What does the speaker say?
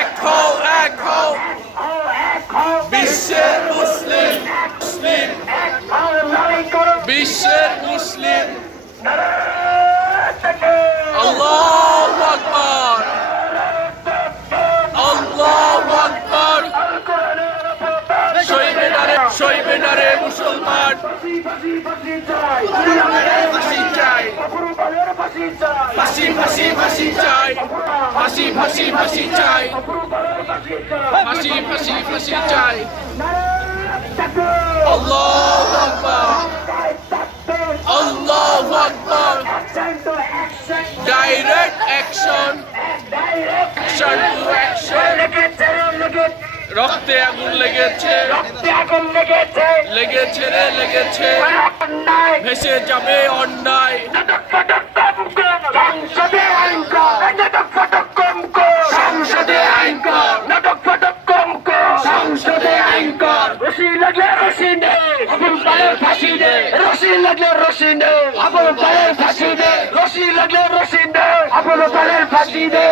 এক হও এক হও বিশ্বের মুসলিম মুসলিম বিশ্বের মুসলিম আল্লাহু আকবার আল্লাহু আকবার সইবে না রে সইবে না রে মুসলমান ফাঁসি ফাঁসি ফাঁসি চাই। ফাঁসি ফাঁসি ফাঁসি চাই। ফাঁসি ফাঁসি ফাঁসি চাই। আল্লাহু আকবার। আল্লাহু আকবার। Direct action action to action রক্তে আগুন লেগেছে। লেগেছে রে, লেগেছে। ভেসে যাবে অন্যায়। পায়ের ফাঁসি দে। রশি লাগলে রশি নে আবুল পায়ের ফাঁসি দে। রশি লাগলে রশি নে আবুল পায়ের ফাঁসি দে।